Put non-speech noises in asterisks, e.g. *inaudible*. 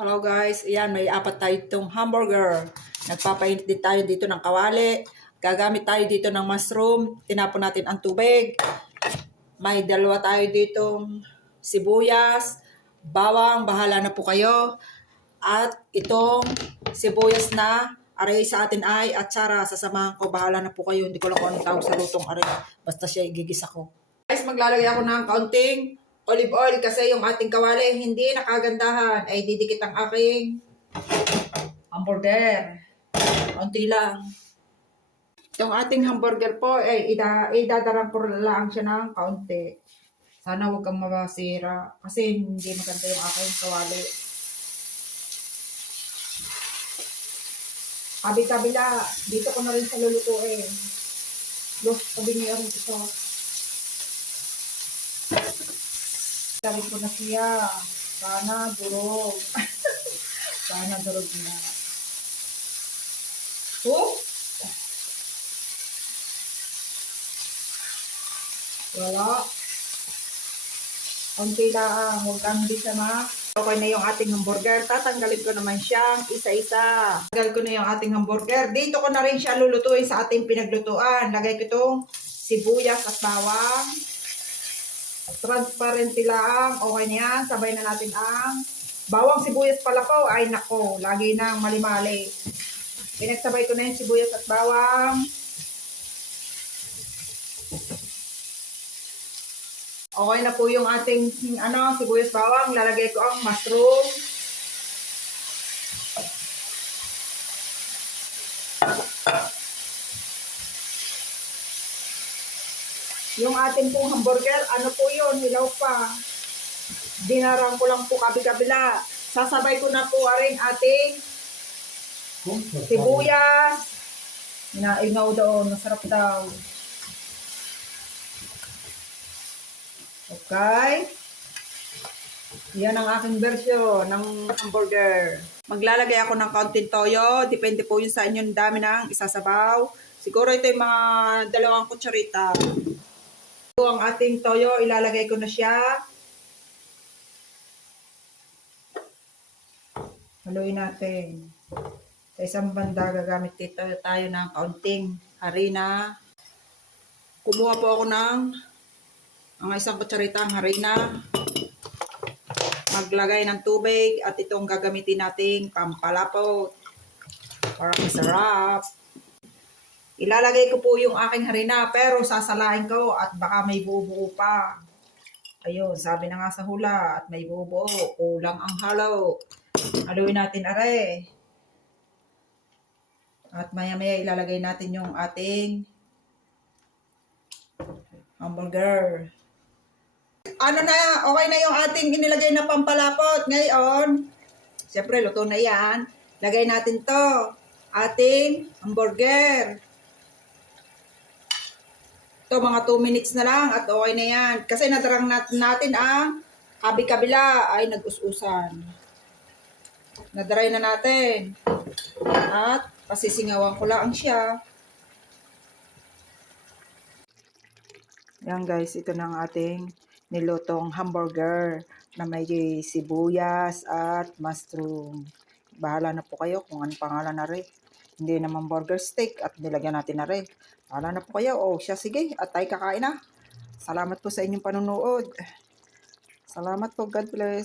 Hello guys, ayan may apat tayo itong hamburger. Nagpapainit din tayo dito ng kawali. Gagamit tayo dito ng mushroom. Tinapon natin ang tubig. May dalawa tayo ditong sibuyas, bawang, bahala na po kayo. At itong sibuyas na aray sa atin ay atsara. Sasamahan ko, bahala na po kayo. Hindi ko lang kung anong tawag sa lutong aray. Basta siya igigisa ko. Guys, maglalagay ako ng kaunting olive oil kasi yung ating kawali hindi nakagandahan. Ay didikit ang aking hamburger. Kaunti lang. Yung ating hamburger po, eh, ida, idadaran ko lang siya ng kaunti. Sana huwag kang mabasira kasi hindi maganda yung aking kawali. Kabi-kabila, dito ko na rin sa lulutuin. Look, sabi niya rin ito. Sabi ko na siya, sana durog. *laughs* sana durog na. Oh! Wala. Kunti lang, huwag kang bisa na. Okay na yung ating hamburger. Tatanggalin ko naman siyang isa-isa. Tanggal ko na yung ating hamburger. Dito ko na rin siya lulutuin sa ating pinaglutuan. Lagay ko itong sibuyas at bawang. Transparent lang. Okay na yan. Sabay na natin ang bawang sibuyas pala po. Ay nako, lagi na mali-mali. Pinagsabay ko na yung sibuyas at bawang. Okay na po yung ating ano, sibuyas bawang. Lalagay ko ang mushroom. Yung ating pong hamburger, ano po yun, hilaw pa. Dinarang ko lang po kabi-kabila. Sasabay ko na po rin ating sibuyas. Inaingaw doon, masarap daw. Okay. Yan ang aking version ng hamburger. Maglalagay ako ng kaunting toyo. Depende po yun sa inyong dami ng isasabaw. Siguro ito yung mga dalawang kutsarita. Ang ating toyo. Ilalagay ko na siya. Haluin natin. Sa isang banda, gagamit dito tayo ng kaunting harina. Kumuha po ako ng ang isang kutsaritang harina, maglagay ng tubig at itong gagamitin nating pampalapot para masarap. Ilalagay ko po yung aking harina pero sasalain ko at baka may bubuo pa. Ayun, sabi na nga sa hula at may bubuo, kulang ang halo. Haluin natin are. At maya-maya ilalagay natin yung ating hamburger ano na, okay na yung ating inilagay na pampalapot. Ngayon, siyempre, luto na yan. Lagay natin to. Ating hamburger. To mga 2 minutes na lang at okay na yan. Kasi nadarang natin, ang kabi-kabila ay nag-us-usan. Nadaray na natin. At pasisingawan ko lang siya. Yan guys, ito na ang ating nilutong hamburger na may sibuyas at mushroom. Bahala na po kayo kung anong pangalan na rin. Hindi naman burger steak at nilagyan natin na rin. Bahala na po kayo. O siya, sige. At tayo kakain na. Salamat po sa inyong panunood. Salamat po. God bless.